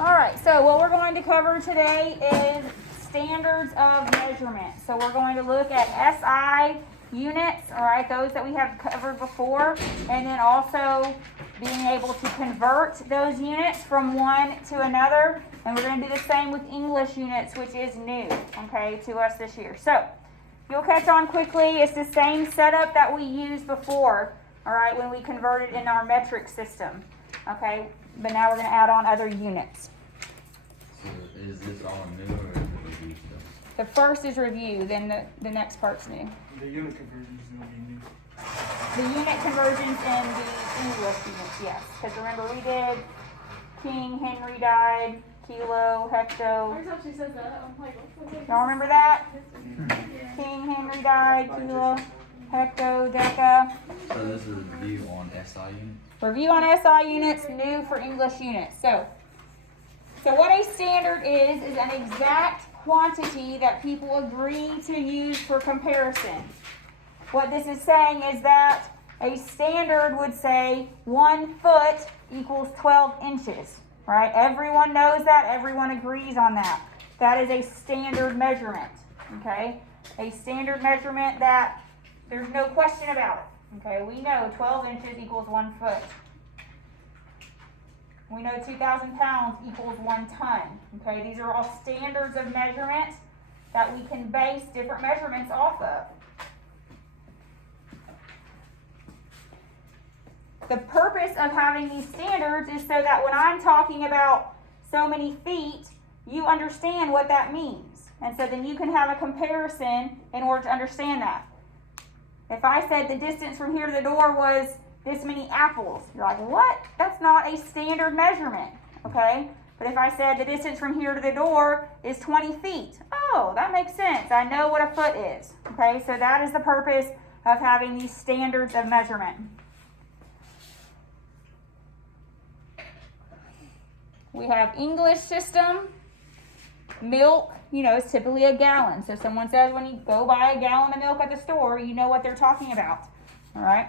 All right, so what we're going to cover today is standards of measurement. So we're going to look at SI units, all right, those that we have covered before, and then also being able to convert those units from one to another. And we're going to do the same with English units, which is new, okay, to us this year. So you'll catch on quickly. It's the same setup that we used before, all right, when we converted in our metric system, okay? But now we're going to add on other units. So is this all new or is it review stuff? The first is review, then the next part's new. The unit conversion is going to be new. The unit conversions in the English units, yes. Because remember, we did King, Henry died, kilo, hecto. I thought she said that. I'm like, what's Y'all remember that? King, Henry died, kilo, hecto, deca. So this is a review on SI units? Review on SI units, new for English units. So what a standard is an exact quantity that people agree to use for comparison. What this is saying is that a standard would say 1 foot equals 12 inches, right? Everyone knows that, everyone agrees on that. That is a standard measurement, okay? A standard measurement that there's no question about it, okay? We know 12 inches equals 1 foot. We know 2,000 pounds equals 1 ton, okay? These are all standards of measurement that we can base different measurements off of. The purpose of having these standards is so that when I'm talking about so many feet, you understand what that means. And so then you can have a comparison in order to understand that. If I said the distance from here to the door was this many apples, you're like, what? That's not a standard measurement, okay? But if I said the distance from here to the door is 20 feet, oh, that makes sense. I know what a foot is, okay? So that is the purpose of having these standards of measurement. We have English system. Milk, is typically a gallon. So someone says when you go buy a gallon of milk at the store, you know what they're talking about, all right?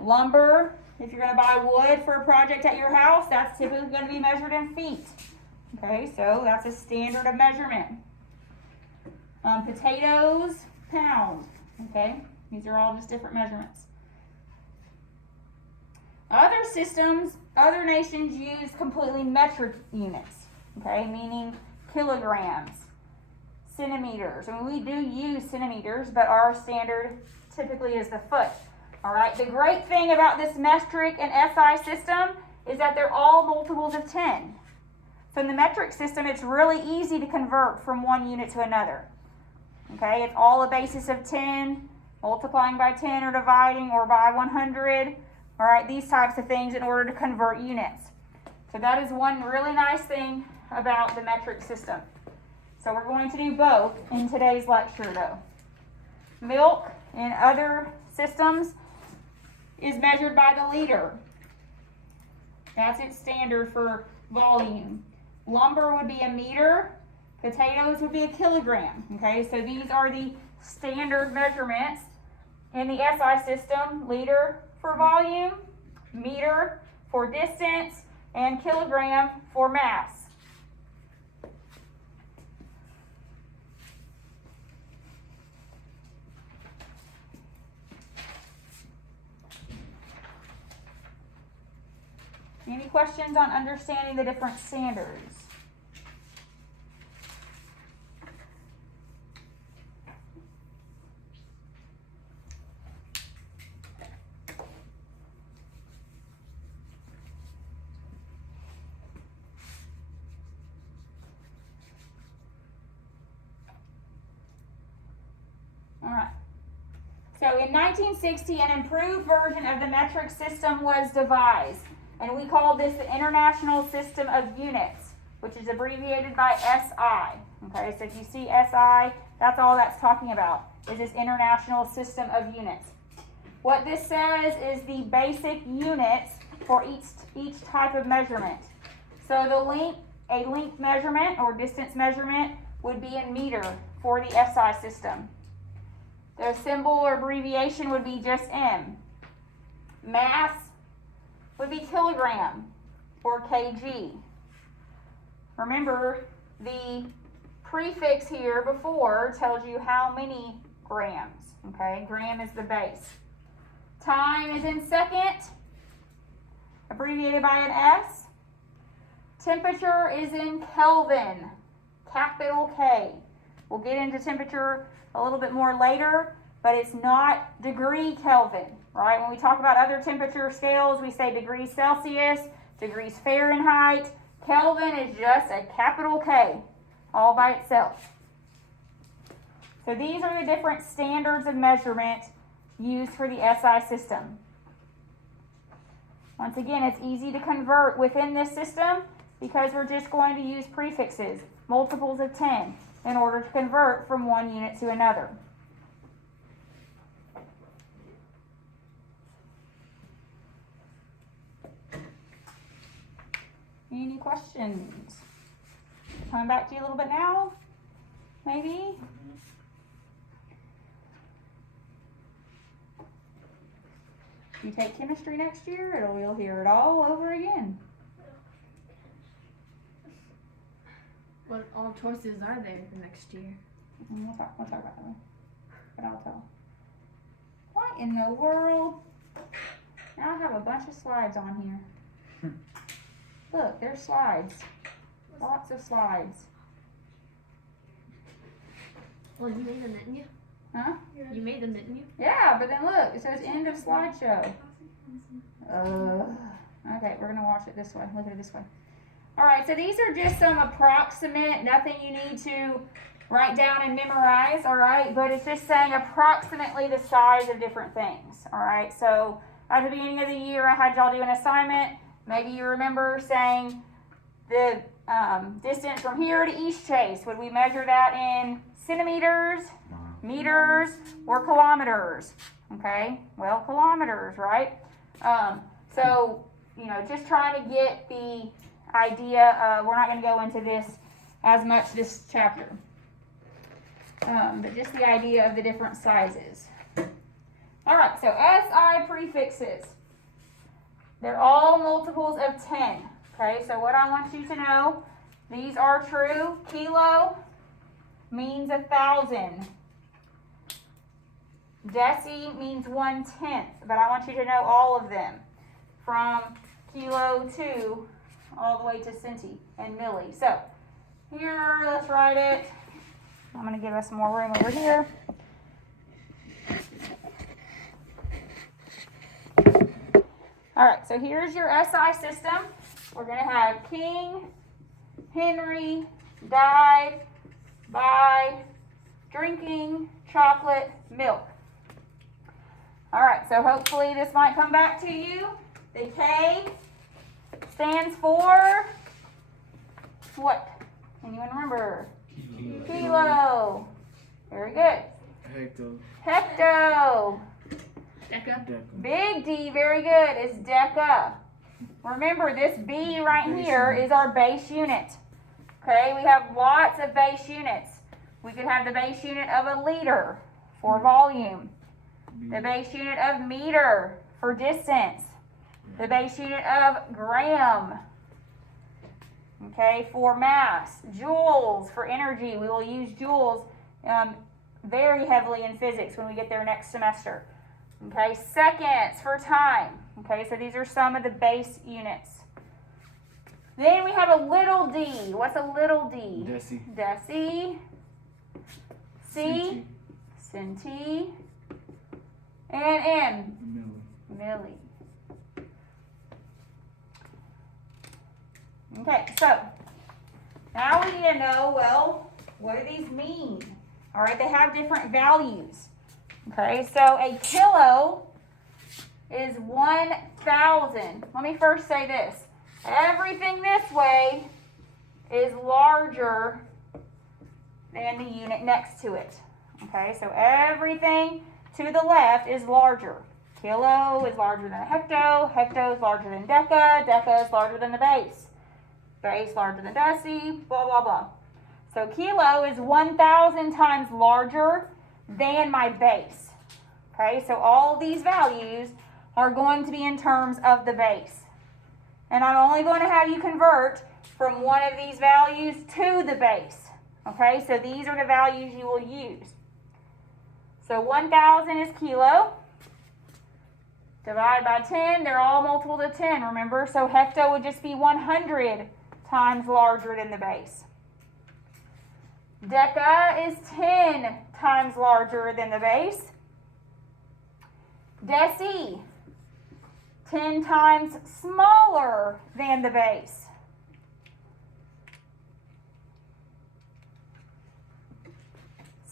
Lumber, if you're going to buy wood for a project at your house, that's typically going to be measured in feet. Okay, so that's a standard of measurement. Potatoes, pound. Okay, these are all just different measurements. Other systems, other nations use completely metric units. Okay, meaning kilograms, centimeters. I mean, we do use centimeters, but our standard typically is the foot. All right, the great thing about this metric and SI system is that they're all multiples of 10. So in the metric system, it's really easy to convert from one unit to another. Okay, it's all a basis of 10, multiplying by 10 or dividing or by 100. All right, these types of things in order to convert units. So that is one really nice thing about the metric system. So we're going to do both in today's lecture though. Milk in other systems is measured by the liter. That's its standard for volume. Lumber would be a meter. Potatoes would be a kilogram. Okay, so these are the standard measurements in the SI system. Liter for volume, meter for distance, and kilogram for mass. Any questions on understanding the different standards? All right. So in 1960, an improved version of the metric system was devised. And we call this the International System of Units, which is abbreviated by SI. Okay, so if you see SI, that's all that's talking about, is this International System of Units. What this says is the basic units for each type of measurement. So a length measurement or distance measurement would be in meter for the SI system. The symbol or abbreviation would be just M. Mass would be kilogram or kg. remember the prefix here before tells you how many grams, okay? Gram is the base. Time is in second, abbreviated by an S. Temperature is in Kelvin, capital K. We'll get into temperature a little bit more later, but it's not degree Kelvin, right? When we talk about other temperature scales, we say degrees Celsius, degrees Fahrenheit. Kelvin is just a capital K, all by itself. So these are the different standards of measurement used for the SI system. Once again, it's easy to convert within this system because we're just going to use prefixes, multiples of 10, in order to convert from one unit to another. Any questions? Coming back to you a little bit now? Maybe? You take chemistry next year, you'll hear it all over again. What all choices are there for next year? And we'll talk about that one. But I'll tell. What in the world? Now I have a bunch of slides on here. Look, there's slides. Lots of slides. Well, you made them, didn't you? Huh? You made them, didn't you? Yeah, but then look, it says end of slideshow. Okay, we're gonna watch it this way. Look at it this way. Alright, so these are just some approximate, nothing you need to write down and memorize, alright? But it's just saying approximately the size of different things, alright? So at the beginning of the year, I had y'all do an assignment. Maybe you remember saying the distance from here to East Chase. Would we measure that in centimeters, meters, or kilometers? Okay, well, kilometers, right? So, you know, just trying to get the idea. We're not going to go into this as much this chapter, but just the idea of the different sizes. All right, so SI prefixes. They're all multiples of 10. Okay, so what I want you to know, these are true. Kilo means 1,000. Deci means 1/10, but I want you to know all of them, from kilo to all the way to centi and milli. So here, let's write it. I'm going to give us some more room over here. All right, so here's your SI system. We're going to have king, Henry, died, buy, drinking, chocolate, milk. All right, so hopefully this might come back to you. The K stands for what? Anyone remember? Kilo. Very good. Hecto. Hecto. Deca. Deca. Big D, very good, is deca. Remember, this B right here is our base unit. Okay, we have lots of base units. We could have the base unit of a liter for volume, the base unit of meter for distance, the base unit of gram, okay, for mass, joules for energy. We will use joules very heavily in physics when we get there next semester. Okay, seconds for time. Okay, so these are some of the base units. Then we have a little d. What's a little d? Deci. Deci. C. Centi. And M. Milli. Milli. Okay, so now we need to know, well, what do these mean? All right, they have different values. Okay, so a kilo is 1,000. Let me first say this. Everything this way is larger than the unit next to it. Okay, so everything to the left is larger. Kilo is larger than a hecto. Hecto is larger than deca. Deca is larger than the base. Base larger than deci, blah, blah, blah. So kilo is 1,000 times larger than my base. Okay, so all these values are going to be in terms of the base. And I'm only going to have you convert from one of these values to the base. Okay, so these are the values you will use. So 1,000 is kilo. Divide by 10, they're all multiple to 10, remember? So hecto would just be 100 times larger than the base. Deca is 10 times larger than the base. Deci, 10 times smaller than the base.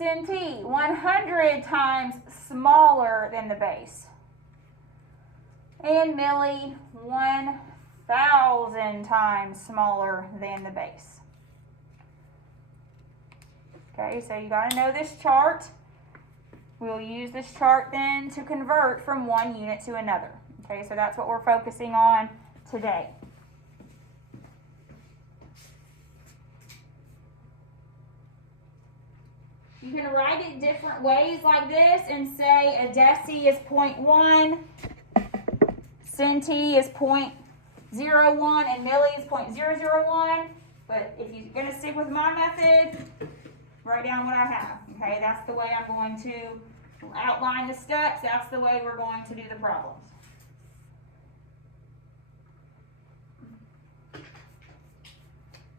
Centi, 100 times smaller than the base. And milli, 1,000 times smaller than the base. Okay, so you got to know this chart. We'll use this chart then to convert from one unit to another. Okay, so that's what we're focusing on today. You can write it different ways like this and say a deci is 0.1, centi is 0.01, and milli is 0.001. But if you're going to stick with my method, write down what I have. Okay, that's the way I'm going to outline the steps. That's the way we're going to do the problems.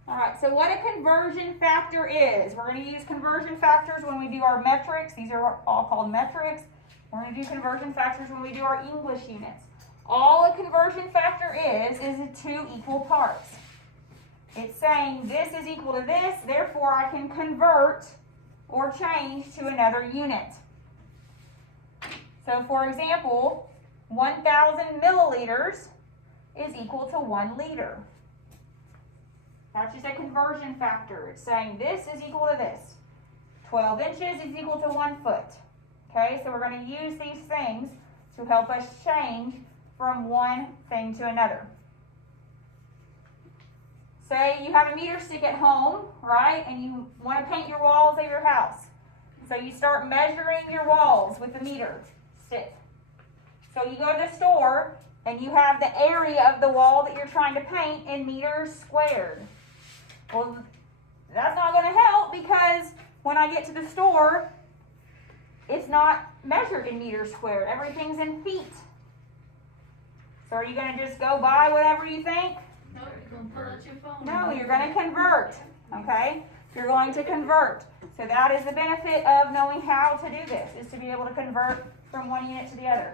All right, so what a conversion factor is. We're going to use conversion factors when we do our metrics. These are all called metrics. We're going to do conversion factors when we do our English units. All a conversion factor is two equal parts. It's saying this is equal to this, therefore I can convert or change to another unit. So for example, 1,000 milliliters is equal to 1 liter. That's just a conversion factor. It's saying this is equal to this. 12 inches is equal to 1 foot. Okay, so we're going to use these things to help us change from one thing to another. Say you have a meter stick at home, right, and you want to paint your walls of your house. So you start measuring your walls with the meter stick. So you go to the store and you have the area of the wall that you're trying to paint in meters squared. Well, that's not going to help because when I get to the store, it's not measured in meters squared. Everything's in feet. So are you going to just go buy whatever you think? No, you're going to pull out your phone. No, you're going to convert. Okay? You're going to convert. So that is the benefit of knowing how to do this, is to be able to convert from one unit to the other.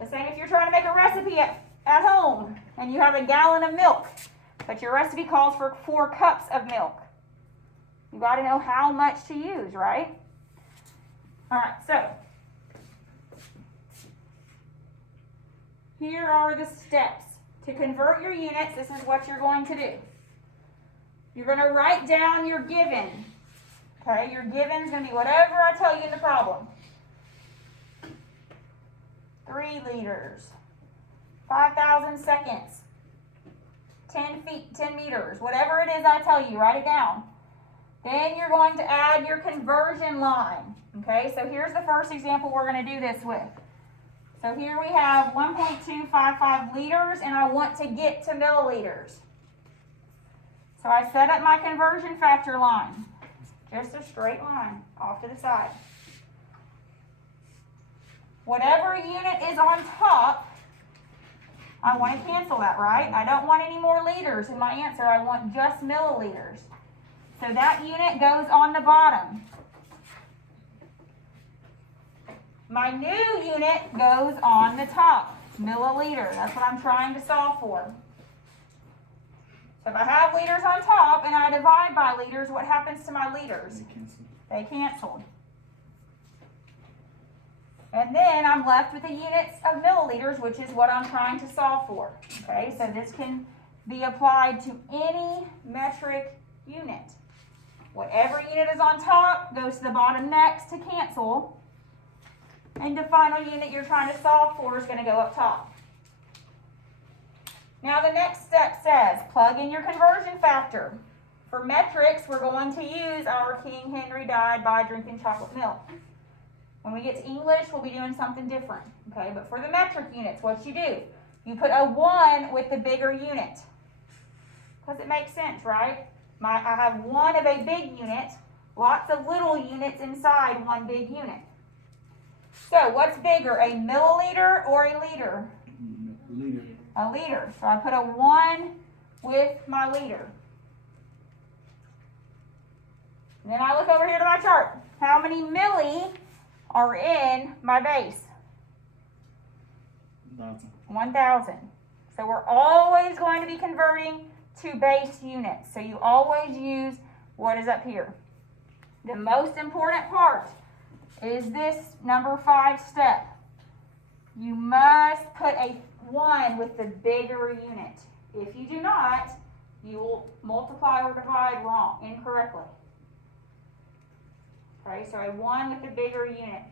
The same if you're trying to make a recipe at home and you have a gallon of milk, but your recipe calls for 4 cups of milk. You got to know how much to use, right? All right, so here are the steps. To convert your units, this is what you're going to do. You're going to write down your given. Okay, your given is going to be whatever I tell you in the problem. 3 liters, 5,000 seconds, 10 feet, 10 meters, whatever it is I tell you, write it down. Then you're going to add your conversion line. Okay, so here's the first example we're going to do this with. So here we have 1.255 liters, and I want to get to milliliters. So I set up my conversion factor line, just a straight line off to the side. Whatever unit is on top, I want to cancel that, right? I don't want any more liters in my answer. I want just milliliters. So that unit goes on the bottom. My new unit goes on the top, milliliter. That's what I'm trying to solve for. So if I have liters on top and I divide by liters, what happens to my liters? They canceled. And then I'm left with the units of milliliters, which is what I'm trying to solve for. Okay, so this can be applied to any metric unit. Whatever unit is on top goes to the bottom next to cancel. And the final unit you're trying to solve for is going to go up top. Now the next step says plug in your conversion factor. For metrics, we're going to use our King Henry died by drinking chocolate milk. When we get to English, we'll be doing something different. Okay, but for the metric units, what you do, you put a 1 with the bigger unit. Because it makes sense, right? I have one of a big unit, lots of little units inside one big unit. So what's bigger, a milliliter or a liter? Liter. A liter. So I put a 1 with my liter. And then I look over here to my chart. How many milli are in my base? 1,000. 1,000. So we're always going to be converting to base units. So you always use what is up here. The most important part is this number 5 step. You must put a 1 with the bigger unit. If you do not, you will multiply or divide wrong, incorrectly. Okay, so a 1 with the bigger unit.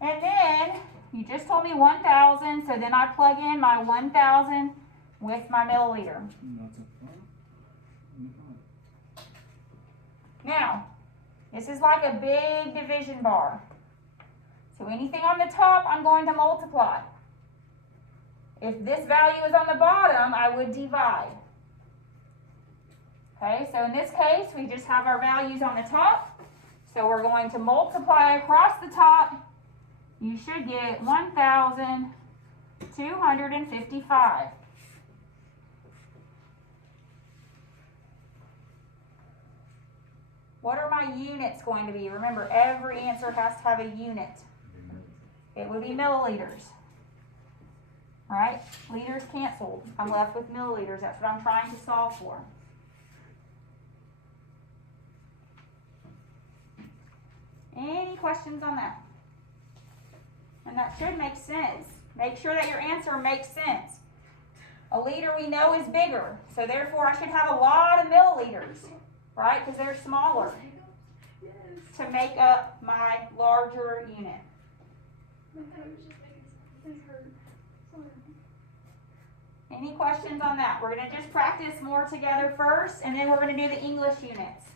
And then, you just told me 1,000, so then I plug in my 1,000 with my milliliter. That's a Now, this is like a big division bar. So anything on the top, I'm going to multiply. If this value is on the bottom, I would divide. Okay, so in this case, we just have our values on the top. So we're going to multiply across the top. You should get 1,255. What are my units going to be? Remember, every answer has to have a unit. It would be milliliters. Right? Liters canceled. I'm left with milliliters. That's what I'm trying to solve for. Any questions on that? And that should make sense. Make sure that your answer makes sense. A liter we know is bigger, so therefore I should have a lot of milliliters, right? Because they're smaller to make up my larger unit. Any questions on that? We're going to just practice more together first, and then we're going to do the English units.